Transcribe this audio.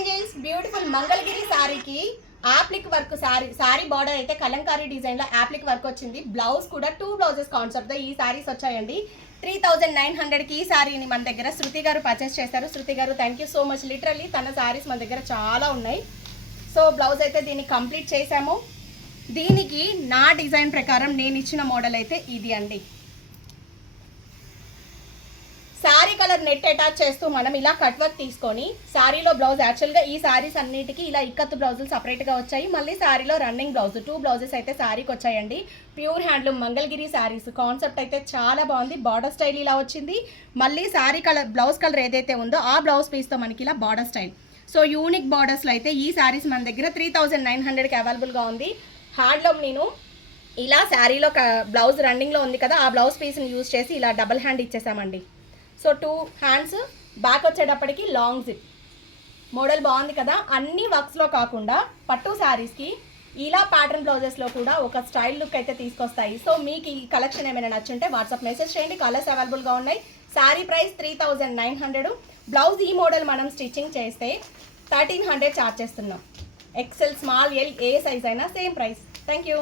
Angels beautiful Mangalagiri సారీకి appliqué work sorry border అయితే Kalamkari design లో యాప్లిక్ వర్క్ వచ్చింది. బ్లౌజ్ కూడా 2 బ్లౌజెస్ కాన్సెప్ట్ తో ఈ సారీస్ వచ్చాయండి. 3900 కి ఈ సారీని మన దగ్గర శృతి గారు పర్చేస్ చేశారు. శృతి గారు thank you so much. Literally తన సారీస్ మన దగ్గర చాలా ఉన్నాయి. సో బ్లౌజ్ అయితే దీన్ని కంప్లీట్ చేసాము. దీనికి నా డిజైన్ ప్రకారం నేను ఇచ్చిన మోడల్ అయితే ఇది అండి. సారీ కలర్ నెట్ అటాచ్ చేస్తూ మనం ఇలా కట్ వర్క్ తీసుకొని సారీలో బ్లౌజ్ యాక్చువల్గా ఈ సారీస్ అన్నిటికీ ఇలా ఇక్కత్తు బ్లౌజులు సపరేట్గా వచ్చాయి. మళ్ళీ సారీలో రన్నింగ్ బ్లౌజ్ 2 బ్లౌజెస్ అయితే సారీకి వచ్చాయండి. Pure handloom Mangalagiri saris concept అయితే చాలా బాగుంది. బార్డర్ స్టైల్ ఇలా వచ్చింది. మళ్ళీ సారీ కలర్ బ్లౌజ్ కలర్ ఏదైతే ఉందో ఆ బ్లౌజ్ పీస్తో మనకి ఇలా బార్డర్ స్టైల్. సో యూనిక్ బార్డర్స్లో అయితే ఈ సారీస్ మన దగ్గర 3900కి అవైలబుల్గా ఉంది. హ్యాండ్లూమ్ నేను ఇలా శారీలో బ్లౌజ్ రన్నింగ్లో ఉంది కదా, ఆ బ్లౌజ్ పీస్ని యూజ్ చేసి ఇలా డబుల్ హ్యాండ్ ఇచ్చేసామండి. సో 2 హ్యాండ్స్ బ్యాక్ వచ్చేటప్పటికి లాంగ్ జిప్ మోడల్ బాగుంది కదా. అన్ని వర్క్స్లో కాకుండా పట్టు శారీస్కి ఇలా ప్యాటర్న్ బ్లౌజెస్లో కూడా ఒక స్టైల్ లుక్ అయితే తీసుకొస్తాయి. సో మీకు ఈ కలెక్షన్ ఏమైనా నచ్చుంటే వాట్సాప్ మెసేజ్ చేయండి. కలర్స్ అవైలబుల్గా ఉన్నాయి. శారీ ప్రైస్ 3900. బ్లౌజ్ ఈ మోడల్ మనం స్టిచ్చింగ్ చేస్తే 1300 ఛార్జ్ చేస్తున్నాం. ఎక్సెల్, స్మాల్, ఎల్ ఏ సైజ్ అయినా సేమ్ ప్రైస్. Thank you.